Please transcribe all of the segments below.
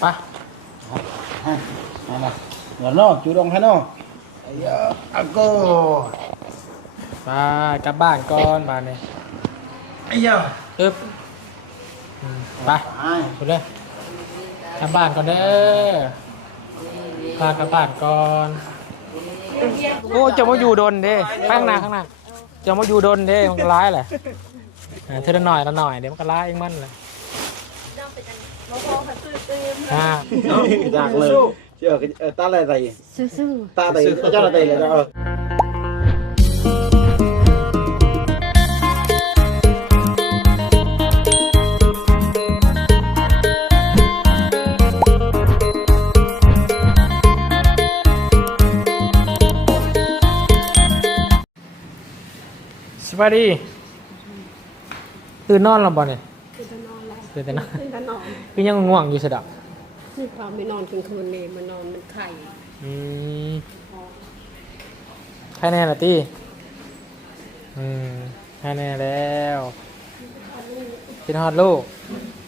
ไปให้มาละเดี๋ยวน้อจูดงให้น้อไอ้ยาอาโกไปกลับบ้านก่อนบ้านนี่ไอ้ยาตึ๊บอืมไปไอ้ไปเลยกลับบ้านก่อนเด้อพากลับบ้านก่อนโอ้จะมาอยู่ดนเด้ไปข้างหน้าข้างหน้าจะมาอยู่ดนเด้มันก็ร้ายแหละอ่าเธอละหน่อยละหน่อยเดี๋ยวมันก็ร้ายเองมันเลย อ่าอยากเลยเชื่อเออตาอะไรใส่สู้ตาใส่เจ้าอะไรเลยเออสวัสดีตื่นนอนแล้วบ่เนี่ยๆคือจะนอนแล้วตื่นแต่นอนคือจะนอนคือยังง่วงอยู่สะดับ คือความไม่นอนกลางคืนเลยมันนอนมันไข่อืมใครแน่ละตี้อืมใครแน่แล้วกินฮอดลูก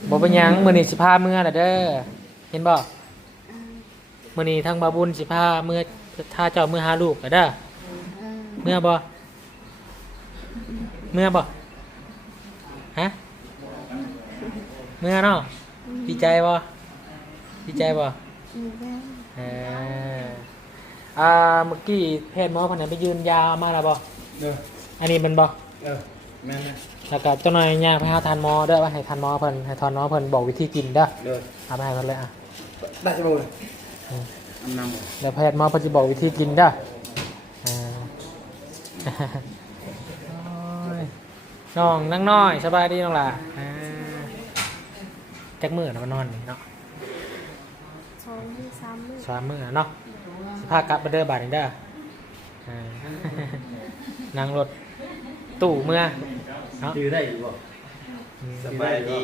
บอกเป็นหยังมือนีสิพาเมื่อน่ะเด้อเห็นบ่มือนีทั้งบาบุญสิพาเมื่อถ้าเจ้าเมื่อหาลูกน่ะเด้อเออเมื่อบ่เมื่อบ่ฮะเมื่อเนาะดีใจบ่ ดีใจบ่มีแล้วเอออ่าเมื่อกี้แพทย์หมอคนไหนไปยืนยามาแล้วบ่เด้ออันนี้มันบ่เออแม่นแล้วก็เจ้าหน่อยยาไปหาทานหมอเด้อว่าให้ทานหมอเพิ่นให้ทานหมอเพิ่นบอกวิธีกินเด้อเด้อเอาไปให้เพิ่นเลยอะได้จะบ่เลยอันนำเดี๋ยวแพทย์หมอเพิ่นสิบอกวิธีกินเด้ออ่าโอ้ยน้องนั่งน้อยสบายดีน้องล่ะอ่าจักมื้อน่ะมานอนนี่เนาะส องมือสามมือสามมื้อน่ะเนาะสิพากลับมาเด้อบาดนี้เด้ออ่านั่งรถตู้เมื่อเนาะดื้อได้อยู่บ่อืมสบายดี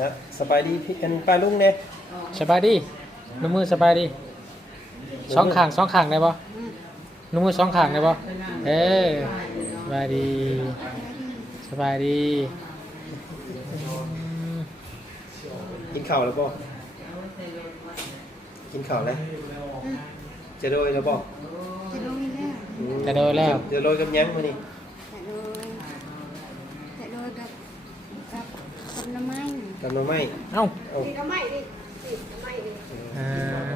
นะสบายดีพี่อันป้าลุงเนี่ยสบายดีนุ่มมือสบายดีสองข้างสองข้างได้ปะนุ่มมือสองข้างได้ปะเอ้ยสบายดี สบายดีอืมกินข้าวแล้วบ่ กินข้าวแล้วจะโดยแล้วบ่จะโดยแล้วจะโดยแล้ว จะโดยกับยังมื้อนี้จะโดยจะโดยกับกับกับน้ำไม้กับหน่อไม้เอ้าเอานี่ก็ไม่ดินี่ก็ไม่ดิอ่า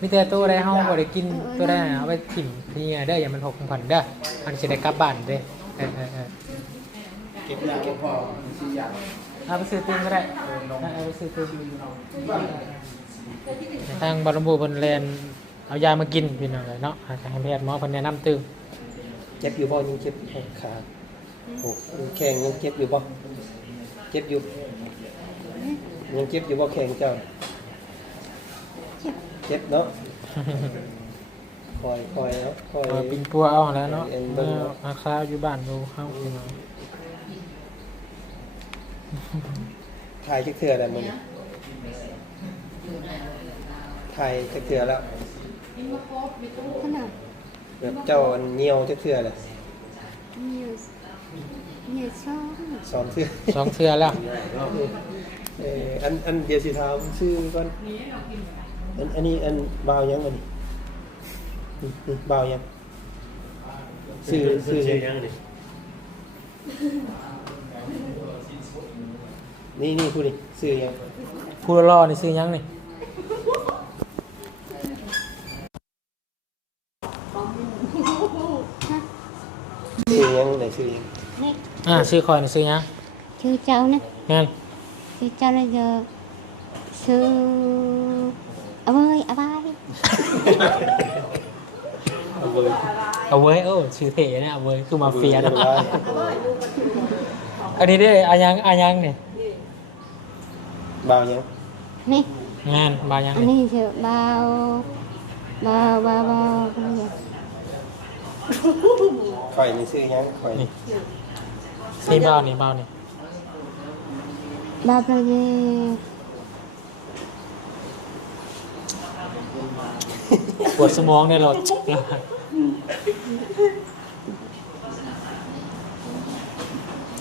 มีแต่ตัวได้เฮาบ่ได้กินตัวได้เอาไปถิ่มนี่เด้ออย่ามันหกพันเด้อมันสิได้กลับบ้านเด้อเออเออเออเก็บยาเก็บพอเอาไปซื้อตุ้มก็ได้เอาไปซื้อตุ้ม ทางบารมูเพิ่นแลนเอายามากินพี่น้องเลยเนาะให้ทางแพทย์หมอเพิ่นแนะนำตื่มเจ็บอยู่บ่ยังเจ็บขาโอ้แข้งยังเจ็บอยู่บ่เจ็บอยู่ยังเจ็บอยู่บ่แข้งเจ้าเจ็บเนาะคอยคอยเนาะคอย เอาปิงปัวเอาแล้วเนาะเอ็นเบิ่เมื่งอเนาะอาคาอยู่บ้านอยู่เฮาพี่น้องถ่ายจักเทื่อแล้วมึง ถ่ายจักเทื่อแล้วขนาดแบบเจ้าอันเหนียวจักเทื่อเลยมีอยู่มีอยู่ช่องสอนเทื่อสองเทื่อแล้วเอออันอันเดียวสิถามชื่อก่อนอันอันนี้อันบ่าวยังอันนี้นี่นี่บ่าวยังชื่อชื่อยังนี่นี่ผู้นี่ชื่อยังผู้รอนี่ซื้อหยังนี่ ชื่อยังไหนชื่อยังนี่อ่าซื้อคอยนี่ซื้อหยัง ชื่อเจ้านะงั้นชื่อเจ้าเลยเจอชื่อเอาไว้เอาไว้เอาเว้ยโอ้ชื่อเท่เนี่ยเอาเว้ยคือมาเฟียเนาะอันนี้ได้อายังอายังนี่บ่าวยังนี่งานบายังอันนี่นี้ชื่อเบาเบาเบาเบาอะไรอย่าง ข่อยนี่ชื่อยังข่อยนี่นี่บ้านี่บ้านี่เบาไปเลยปวดสมองเนี่ยเราจุกแล้ว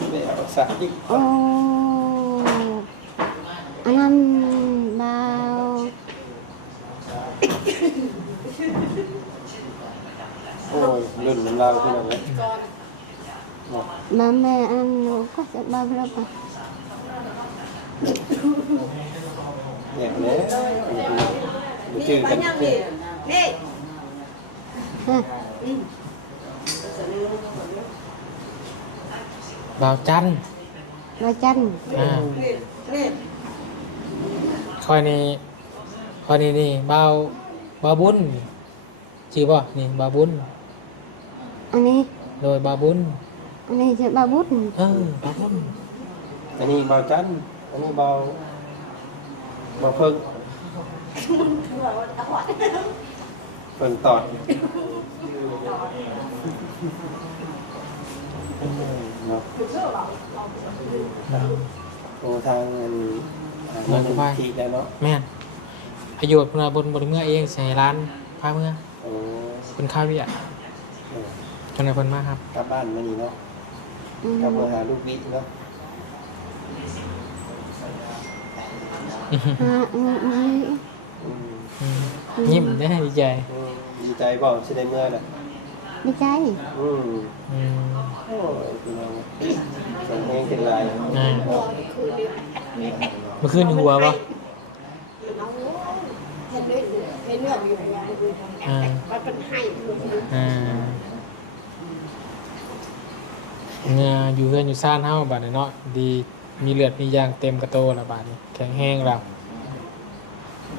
ไม่เอาสะอีกโอ้อันนั้นเบา นน้ำลาวพี่น้องเอ้ยเนาะ mà mẹ ăn nó có sẽ bao lâu à แยกเลยดูจืดกันนี่ ha บ่าวจันทร์ ba chanh อ่านี่นี่คอยนี่คอยนี่นี่บ่าวบ่าวบุญชื่อบ่นี่บ่าวบุญ anh đi โดยบ่าวบุญ anh đi sẽ ba bút เออบ่าวบุญอันนี้เบาจันทร์อันนี้เบาเบาเพิ่งเพิ่งตอดเนาะอืมโอ้ทางอันอ่าเงินไปทีแล้วเนาะแม่นประโยชน์เพิ่นว่าบนบนเมื่อเองใส่ร้านพาเมื่อโอ้เป็นข้าวเวียดเออ จนในเพิ่นมาครับ กลับบ้านมานี่เนาะกลับมาหาลูกบิเนาะ ha ừ, ừ, อืมอืมยิ้มได้ดีใจอืมดีใจเปล่าที่ได้เมื่อน่ะ đi cháy อืมอืม โอ้ยพี่น้องสมแห้งเป็นลายอ่า เมื่อคืนหัวปะเห็นด้วยเห็นเรื่องอยู่ไงอ่ามันเป็นให้อ่า เนี่ยอยู่เพื่อนอยู่ซ่านเฮาบาดนี้เนาะดีมีเลือดมียางเต็มกระโตละบาดนี้แข็งแห้งแล้ว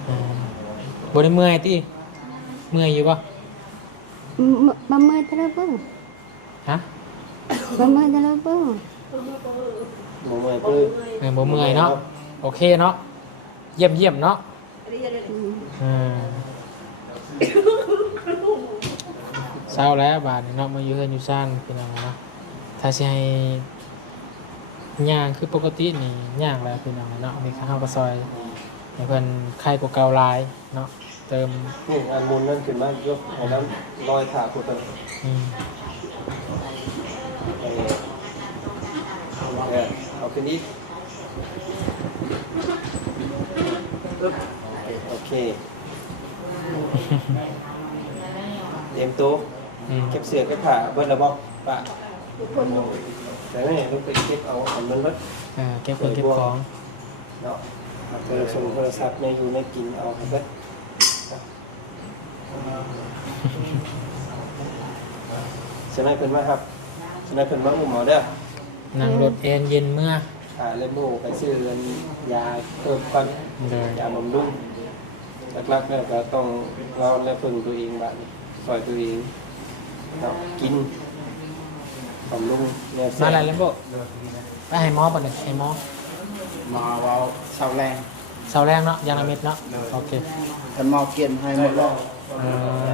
อ่าบ่ได้เมื่อยติเมื่อยอยู่ปะ ba mươi tới đâu bưng ฮะ ba mươi tới đâu bưng หมูเมื่อยปื้อเออบ่เมื่อยเนาะโอเคเนาะเยี่ยมเยี่ยมเนาะ ừ. อ่าเศร้าแล้วบาดนี้เนาะมาอยู่เฮือนอยู่ซ่านพี่น้องเนาะ ถ้าสิให้ย่างคือปกตินี่ย่างแล้วพี่น้องเนาะมีข้าวกระซอยให้เพิ่นไข่กว่าเก่าหลายเนาะเติมนี่อันมูลนั่นขึ้นมายกเอาน้ำลอยถาพุทธอืมเออเออเอาขึ้นอีกอึ๊บโอเคเตรียมตัวอืมเก็บเสือเก็บผ้าเบิ้ลระ บอกปะแต่ไม่ลูกไปเก็บเอาอันมันรถอ่าเก็บคนเก็บของเนาะเอาโทรศัพท์โทรศัพท์ในอยู่ในกินเอาให้เบิ้ลใช่ไหมเพิ่นมาครับใช่ไหมเพิ่นมาอุ้มหมอเด้อนั่งรถเอนเย็นเมื่อหาเลยหมู่ไปซื้อเงินยาเพิ่มก่อนเลยยาบำรุงหลักๆแล้วก็ต้องรอและพึ่งตัวเองบ้างปล่อยตัวเองเนาะกินบำรุงเนี่ยมาอะไรแล้วบ่ไปให้หมอบ่ได้ให้หมอมาเว้าชาวแรง เสาแรงเนาะยางละเม็ดเนาะโอเคแต่หมอเกียนให้หมดแล้วเออ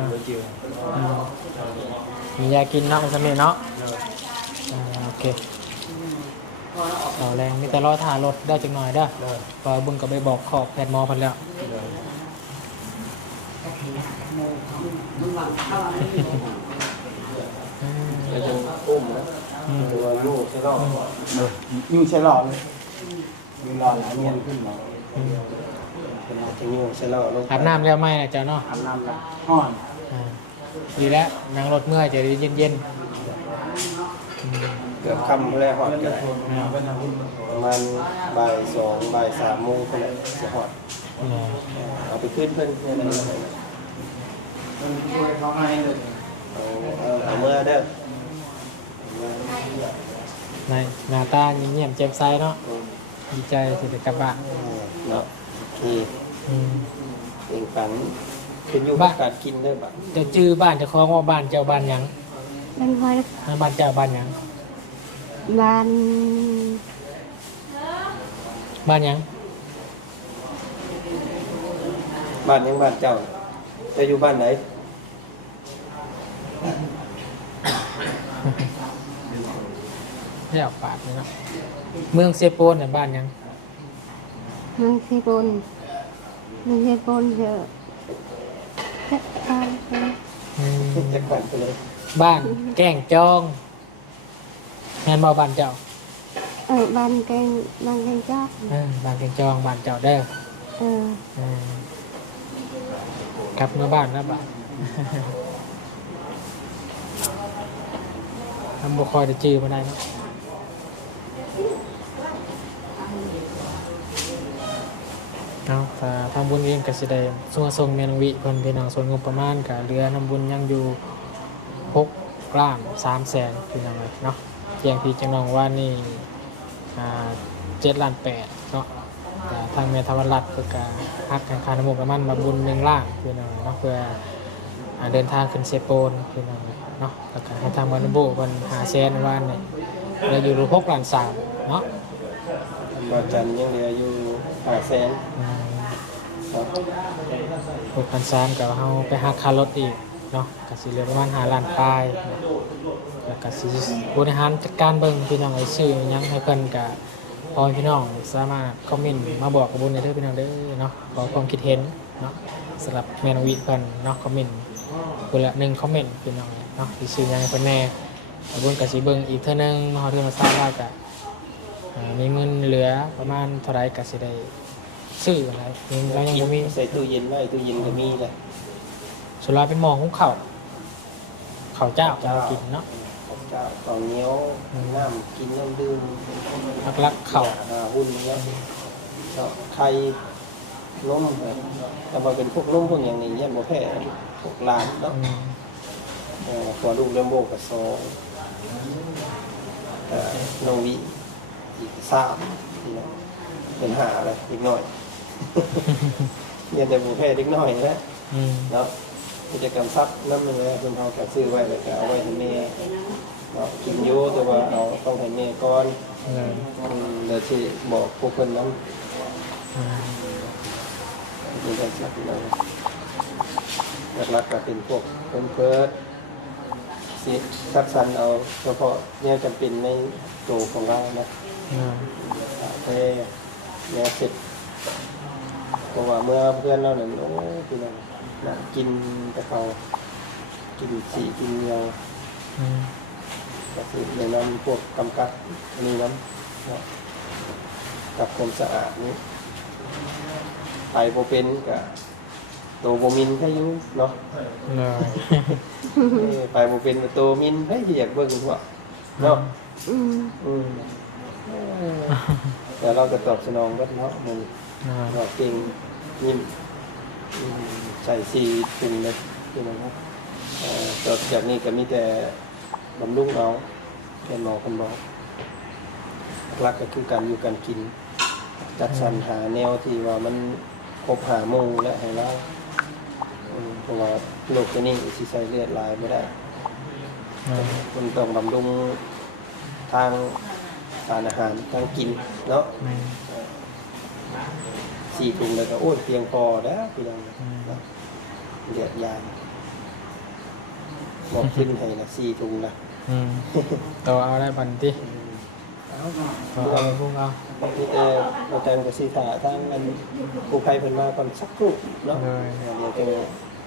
อืมมียากินเนาะมันจะมีเนาะอ่าโอเคเสาแรงมีแต่รอถ่ารถได้จังหน่อยเด้อพอเบึงก็ไปบอกขอบแพทย์หมอเพันแล้วเราจะ อุ้มนะตัวลูกใช่หรอเอออยู่ใช่หลอดเลยอยู่หลอดหลายเมียนขึ้นหรอเป็นอาจจะยุ่งใช่หรอลูกอาบน้ำแล้วไหมนะเจ้าเนาะอาบน้ำละห้อนอ่าดีแล้วนั่งรถเมื่อยจะได้เย็นๆอืมเกือบค่ำแล้วหอดกันประมาณบ่ายสองบ่ายสามโมงคนละจะหอดเนี่ยเอาไปขึ้นเพิ่นเนี่ยนะมันช่วยเขาให้เลยเอาเอาเอาเมื่อเด้อ ในหน้าตาเงียบๆแจ่มใสเนาะอืมดีใจสิได้กลับบ้านเนาะโอเคอืมเองฝันเป็นอยู่กับการกินเด้อบัดเจะจื้อบ้านเจะคล้าของว่าบ้านเจ้าบ้านหยัง bên ngoài ให้บ้านเจ้าบ้านหยัง bàn บ้านหยังบ้านยังบ้านเจ้า จะอยู่บ้านไหน ไม่ออกปากเลยเนาะเมืองเซโปนน่ะบ้านหยัง hàng xe bồn hàng xe bồn giờ rất an อืมจะขวัญไปเลยบ้านแก้งจองแม่นบ่บ้านเจ้า ở bàn cây bàn cây chót เออบ้านแก้งจองบ้านเจ้าเด้อ ờ เออกลับมาบ้านนะบ้านทำบุคอยจะจื้อมาได้เนาะ เอาแต่ทำบุญเองก็สิได้ส่วนทรงเมนองวิเพิ่นพี่น้องส่วนงบประมาณกับเรือน้ำบุญยังอยู่หกล้านสามแสนพี่น้องเลยเนาะเจียงพี่จังน้องว่านี่อ่าเจ็ดล้านแปดเนาะแต่ทางเมธาวันรัฐก็กาหักกันคาน้ำมันประมาณมาบุญหนึ่งล้านพี่น้องเนาะเพื่ออ่าเดินทางขึ้นเซโปนพี่น้องเลยเนาะแล้วก็ให้ทางบรรบุมันหาแสนว่าเนี่ย เราอยู่รูหกล้านสามเนาะบาจันยังเหลืออยู่ห้าแสนอืมครับหกพันสามกับเขาไปหักค่ารถอีกเนาะก็สิเหลือประมาณหาล้านปลายเนาะแล้วก็สิบริหารจัดการเบิ่งพี่น้องไอ้ชื่อหยังให้เพิ่นกับพอพี่น้องสามารถคอมเมนต์มาบอกกับบุญในเด้อพี่น้องเด้อเนาะขอความคิดเห็นเนาะสำหรับแมนวิเพิ่นเนาะคอมเมนต์คนละหนึ่งคอมเมนต์พี่น้องเนาะที่ชื่อหยังให้เพิ่นแน่แล้ว บุญก็สิเบิ่งอีกเท่านึงมาเฮาเทื่อมาทราบว่าก็อ่ามีเงินเหลือประมาณเท่าไหร่ก็สิได้ซื้ออะไรยังเรายังบ่มีใส่ตู้เย็นไว้ตู้เย็นก็มีแหละสุราเป็นหมองของเขาเขาวเจ้าจะเอากินเนาะเจ้าข้าวเหนียวน้ำกินน้ำดื่มลักลักๆเขาวหาหุ้นเนี้ยก็ไข่นมแบบแต่ว่าเป็นพวกนมพวกอย่างนี้ยันโมแพ้พวกลานเนาะอืมเอ่อหัวลูกเริ่มโบกกับสองเอ่อ โนวิอีกสามนี่นะเป็นหาเลยอีกหน่อยยันแต่โมแพ้เล็กน้อยนะอืมเนาะกิจกรรมทรัพย์นั่นมันเลยคุณเขาจะซื้อไว้แล้วก็เอาไว้ให้แม่เนาะกินโยแต่ว่าเอาต้องให้แม่ก่อนเอออืมเดี๋ยวที่บอกพวกคนนั้นอืมมีการสักเลยหลักๆก็เป็นพวกเพิ่มเพิร์ด สิคัดสรรเอาเฉพาะเนี่ยจำเป็นในตัวของเรานะเออแค่เนี่ยเสร็จเพราะว่าเมื่อเพื่อนเราเนี่ยโอ้พี่น้องนะกินแต่เขากินสีกินเงาอืมก็คือในน้ำพวกกำกับมีน้ำเนาะกับความสะอาดนี้ไปโบเป็นกับ โตโบมินให้อยูเนาะเลยเอ้ยไปโบเป็นกับโตมินให้อยากเบิ่งว่าเนาะอืมอืมแต่เราจะตอบสนองก็เนาะมันเออเราเก่งยิ้มอืมใส่สีตึงเลยนี่นะครับเอ่อต่อจากนี้ก็มีแต่บำรุงเอาแค่หมอคนบอกหลักก็คือการอยู่การกิน จัดสรรหาแนวที่ว่ามันครบหาโมงและให้เราอืม เพราะว่าโรคตัวนี้สิใส่เลือดหลายไม่ได้เออมันต้องบำรุงทางสารอาหารทางกินเนาะอืมสี่ถุงเลยก็โอ้ยเพียงพอแล้วพี่น้องอืมนะเดือดยางบอกขึ้นให้ละสี่ถุงละอืมตัวเอาได้บันที่ตัวเอาไปพุ่งเอานี่แต่เราแต่งกับสีถาทางอันผู้ภัยเพิ่นมาก่อนสักครู่เนาะเลยเดี๋ยวจะ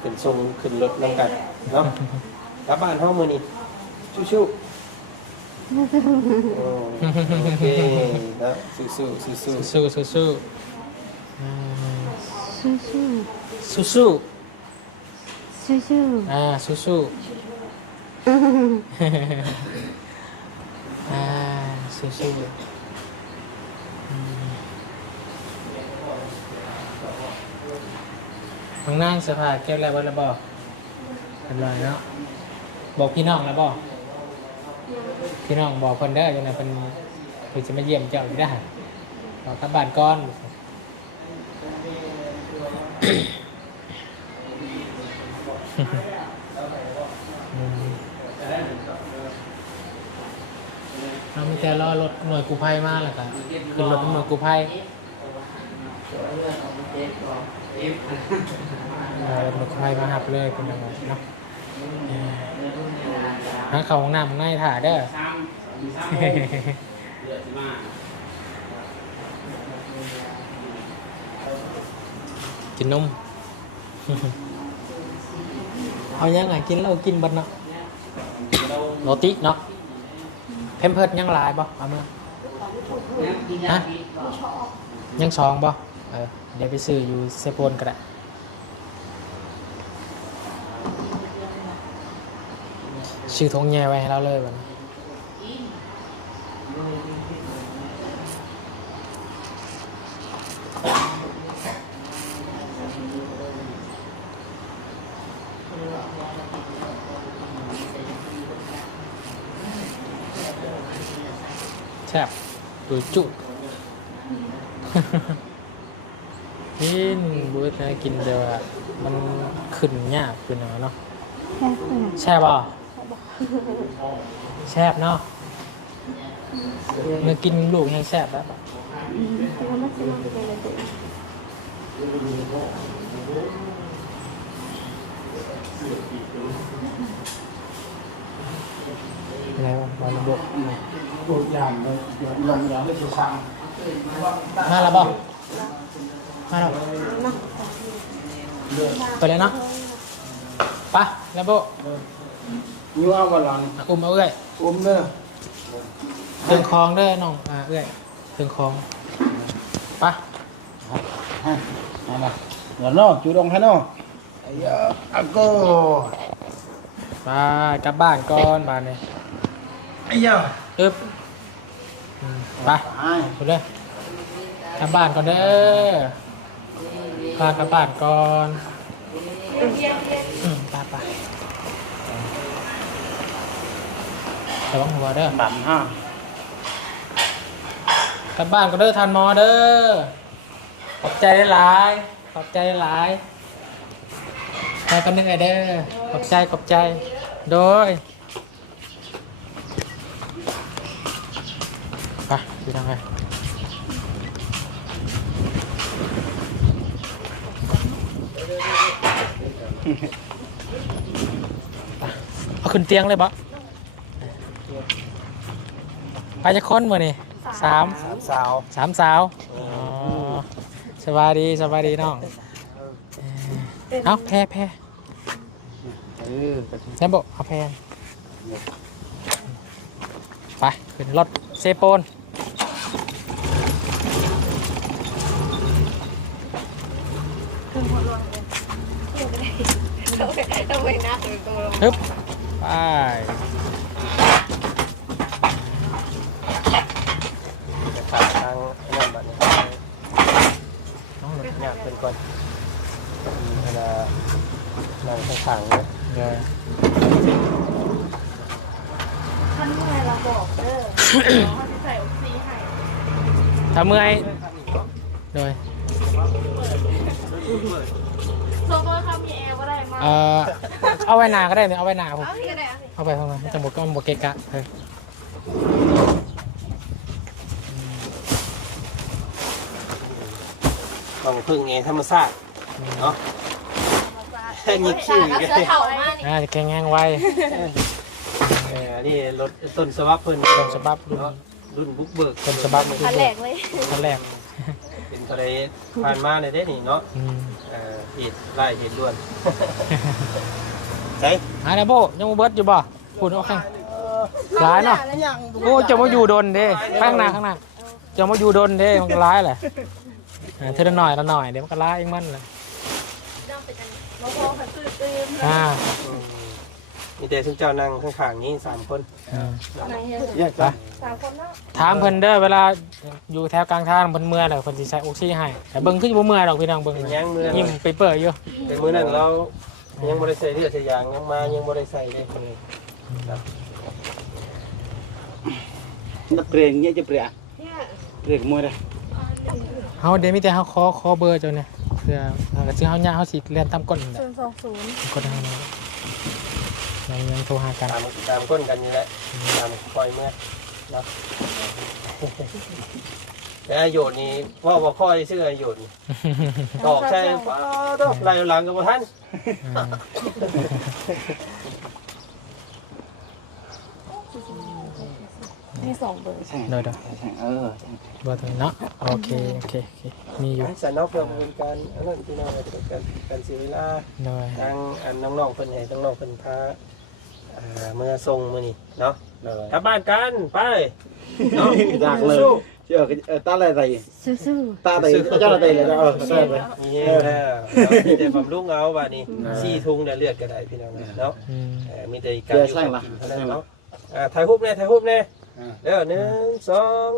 ขึ้นทรงขึ้นรถน้ำกันเนาะกลับบ้านห้องมือนี่ชู้ๆโอ้โอเคนะสู้ๆสู้ๆสู้สู้สู้อืมสู้สู้สู้สู้สู้สู้อ่าสู้สู้อ่าสู้สู้อืม ข้างนั่งเสื้อผ้าเก็บอะไรบ้างแล้วบอกเรียบร้อยเนาะบอกพี่น้องแล้วบอกพี่น้องบอกคนได้อยังไงเป็นเพิ่นจะมาเยี่ยมเจ้าอยู่ได้บอกกลับบ้านก่อน เรามีแต่รอรถหน่วยกู้ภัยมาแล้วกันขึ้นรถเป็นหน่วยกู้ภัย เออหน่วยมาหับเลยเป็นยังไงเนาะเออหาเขาห้องน้ำง่ายถ่าเด้อกินนม เอายังไงกินเหล้ากินบัดเนาะโรติเนาะเพมเพิร์ดยังหลายบ่เอามาฮะยังสองบ่เออ เดี๋ยวไปซื้ออยู่เซโปนก็ได้ชื่อทงแย่ไว้ให้เราเลยบันแซ่บดูจุ นี่บูธนะกินเดียวอะมันขึ้นยากขึ้นหน่อยเนาะแค่คนน่ะแช่บอะแซ่บเนาะเมื่อกินลูกยังแซ่บแล้วอืมแต่ว่ามันสิมันเป็นอะไรตัวเองอะไรวะบอลระบบพวกยามเลยลงยามไม่ใช่ช่างมาแล้วบ่ มาแล้วไปเลยเนาะไปแล้วโบยั่ววันหลังอะอุ้มเอาเอ้ยอุ้มเด้อเครื่องคลองเด้อน้องอ่าเอ้ยเครื่องคลองไปฮะนั่นล่ะเดี๋ยวน้อจูดงให้น้อไอ้ยาอาโกไปกลับบ้านก่อนบ้านนี่ไอ้ยาอึ๊บอืมไปไอ้ไปเลยกลับบ้านก่อนเด้อ พากลับบ้านก่อนอืมไปไประวังหัวเด้อ บั่นห้ากลับบ้านก็เด้อทานหมอเด้อ ขอบใจหลายๆขอบใจหลายไปกันหนึ่งไอเด้อ ขอบใจ ขอบใจ โดยไปดูทางไปไป เอาขึ้นเตียงเลยบะไปจะค้นมือนี่สามสามสาวสามสาวอ๋อสบายดีสบายดีน้องเอ้าแพ้แพ้เออแซมโบเอาแพ้ไปขึ้นรถเซโปน ต้องไปนักเลยตัว ฮึบไปจะฝากทางไอ้นั่นบัดนี้น้องหลุดอยากเป็นก่อนมีเวลานั่งข้างๆเนี่ยเลยท่านเมื่อเราบอกเด้อเขาจะใส่ออกซิให้ทำเมื่อยเลย โซเฟอร์เขามีแอร์ก็ได้มา เอ่อเอาไว้หนา ก็ได้เนี่ยเอาไว้หนาผมเอาที่ก็ได้เอาสิเอาไปเข้ามาจะหมดก็หมดเกะกะเออต้องพึ่งเองธรรมชาติเนาะแค่มีคิวเอาอีกเสื้อเข่ามานี่อ่าจะแข็งแรงไวเออนี่รถต้นสวับเพิ่นต้นฉบับรุ่นเนาะรุ่นบุกเบิกต้นฉบับรุ่นคันแรกเลยคันแรกเป็นทะเลผ่านมาในเด้นี่เนาะอืม เอ่อเหตุไล่เหตุด่วน ใช่หาไดโบยังบ่เบิดอยู่บ่พูดโอเคร้ายเนาะโอ้จะมาอยู่ดนเด้ข้างหน้าข้างหน้าจะมาอยู่ดนเด้มันก็ร้ายแหละอ่าเธอละหน่อยละหน่อยเดี๋ยวมันก็ร้ายเองมันแหละต้องเป็นอันนี้มาพอมันตื่นตื่นอ่าอืมมีแต่ชุนเจ้านั่งข้างๆนี้สามคนอ่าไหนเฮ้ยแยกจ้ะสามคนเนาะถามเพิ่นเด้อเวลาอยู่แถวกลางทางเพิ่นเมื่อยแล้วเพิ่นสิใส่ออกซิให้แต่เบิ่งคือบ่เมื่อยดอกพี่น้องเบิ่งเป็นเลยยังมือยิ้มไปเปื่อยอยู่เป็นมือนั้นเรา ยังบริใส่เลือดใส่ยางยังมายังบริใส่เลยคนนี้ครับนักเรียนเนี่ยจะเปรียเนี่ยเรียกมวยเลยเฮาเดี๋ยวมีแต่เฮาขอขอเบอร์เจ้าเนี่ยเพื่อถ้าก็สิเฮาย่าเฮาสิเรียนตามก้นนั่นแหละศูนย์สองศูนย์กดให้ยังยังโทรหากันตามตามก้นกันอยู่แล้วตามคอยเมื่อเนาะ แต่อายุนี่ว่าว่าค่อยชื่ออายุนี่ตอกใช่ว้าวต้องไล่หลังกับท่านอ่ามีสองเบอร์ใช่เดี๋ยวเดี๋ยวใช่เออเบอร์ตรงนี้เนาะโอเคโอเคโอเคมีอยู่สันนอกเพื่อเป็นการอันนั้นพี่น้องเป็นการการเสียเวลาเลยทางอันน้องๆเพิ่นให้น้องๆเพิ่นพาอ่าเมื่อส่งมื้อนี้เนาะเลยกลับบ้านกันไปเนาะยากเลย สู้เชื่อเออตาอะไรอะไรสู้ตาอะไรเจ้าอะไรเลยเออใช่เลยๆมีแห้งแล้วเนาะมีแต่บำรุงเอาบัดนี้ซี่ทุงเนี่ยเลือดก็ได้พี่น้องเนาะอืมเอ่อมีแต่การอยู่กับกินเท่านั้นเนาะอ่าถ่ายรูปแน่ถ่ายรูปแน่อ่าเดี๋ยวหนึ่งสอง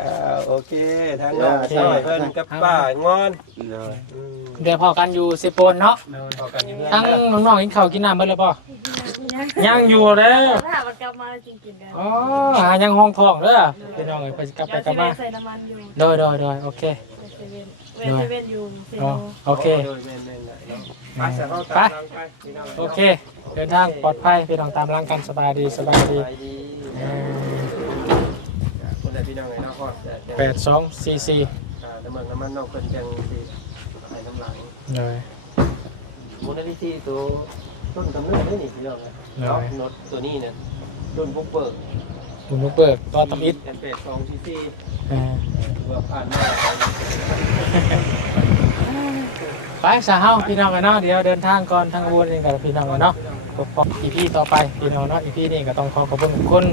อ่าโอเคทางน้องซอยเพิ่นกับป้างอนเลยอืมเดี๋ยวพอกันอยู่เซโปนเนาะพอกันอยู่เพื่อนทั้งน้องๆกินข้าวกินน้ำเบิดแล้วป่ะยังอยู่แล้ว ถ้ามันกลับมาจริงๆกันอ๋อหายังห้องทองเด้อพี่น้องเอ้ยไปกลับไปเดี๋ยวกลับจะมาใส่น้ำมันอยู่โดยโดยโดยโอเคเวนเซเว่นเวนเซเว่นอยู่เซอ๋อโนโอเค โดยแม่นๆน่ะเนาะไปซะเฮาตามหลังไปพี่น้งโอเค เดินทางปลอดภัยพี่น้องตามร่างกันสบายดีสบายดี ไปดีเอ่อ คนใดพี่น้องไงเนาะฮอดแต่แปดสองสี่สี่อ่าน้ำมันน้ำมันนอกเพิ่นจังสิให้น้ำหลังเลย มูลนิธิตัวต้นกำเนิดนี่นี่พี่น้องนะเนาะรถตัวนี้เนี่ยรุ่นบุกเบิกบุญลูกเบิกตอนตำอิดแอนเป็ดสองซีซีเอ่อเพื่อผ่านมาไปสาเฮาพี่น้องกันเนาะเดี๋ยวเดินทางก่อนทางวนเองกับพี่น้องกันเนาะพบกับอีพีต่อไปพี่น้องเนาะอีพีนี้ก็ต้องขอขอบคุณทุกคน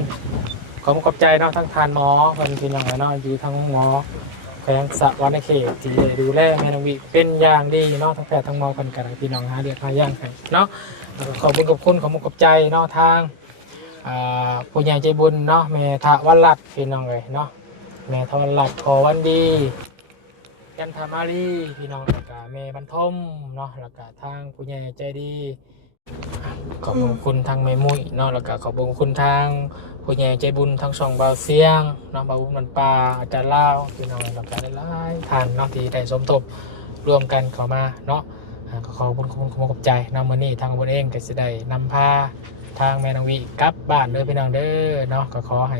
ขอบคุณขอบใจเนาะทั้งทานหมอคนพี่น้องกันเนาะอยู่ทั้งหมอแขวงสะวรรณเขตที่ดูแลแม่นางวิเป็นอย่างดีเนาะทั้งแพทย์ทั้งหมอคนกันพี่น้องหาเรียกหาย่างให้เนาะขอบคุณขอบคุณขอบคุณขอบใจเนาะทางผู้ใหญ่ใจบุญเนาะแม่ทวันรัตพี่น้องเลยเนาะแม่ทวันรัตขอวันดีกันทามารีพี่น้องแล้วก็แม่บรรทมเนาะแล้วก็ทางผู้ใหญ่ใจดี ขอบคุณทางแม่มุ้ยเนาะแล้วก็ขอบคุณทาง ผู้ใหญ่ใจบุญทางช่องเบาเสียงนาะเบาบุญมันปลาอาจารย์เล่าพี่น้องแล้วก็หลายๆท่านเนาะที่ได้สมทบรวมกันเข้ามาเนาะอ่าก็ขอบคุณขอบคุณขอบคุณขอบใจเนาะมื้อนี้ทางบุญเองก็สิได้นำพาทางแม่นางวีกลับบ้านเด้อพี่น้องเด้อเนาะก็ขอให้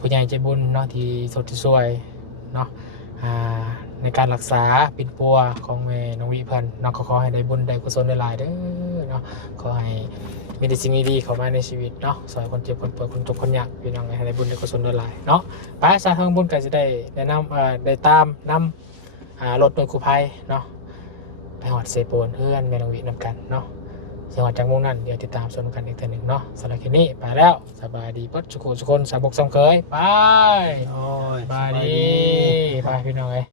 ผู้ใหญ่ใจบุญเนาะที่สดที่สวยเนาะในการรักษาปินปัวของแม่น้องวิพันธ์น้องก็ขอให้ได้บุญได้กุศลได้หลายเด้อเนาะขอให้ มีแต่สิ่งดีๆเข้ามาในชีวิตเนาะสอยคนเจ็บคนป่วยคนทุกข์คนยากพี่น้องให้ได้บุญได้กุศลได้หลายเนาะไปสาทางบุญก็จะได้แนะนำเอ่อได้ตามนำอ่ารถโดยกู้ภัยเนาะไปหอดเซโปนเพื่อนแม่น้องวินำกันเนาะจังหวัดจังมุงนั้นเดี๋ยวติดตามชมกันอีกทีหนึ่งเนาะสำหรับคลิปนี้ไปแล้วสบายดีปัดสุขุสุคนสามบกสามเคยไปโอ้ยสบายดีไปพี่น้องเอ้ย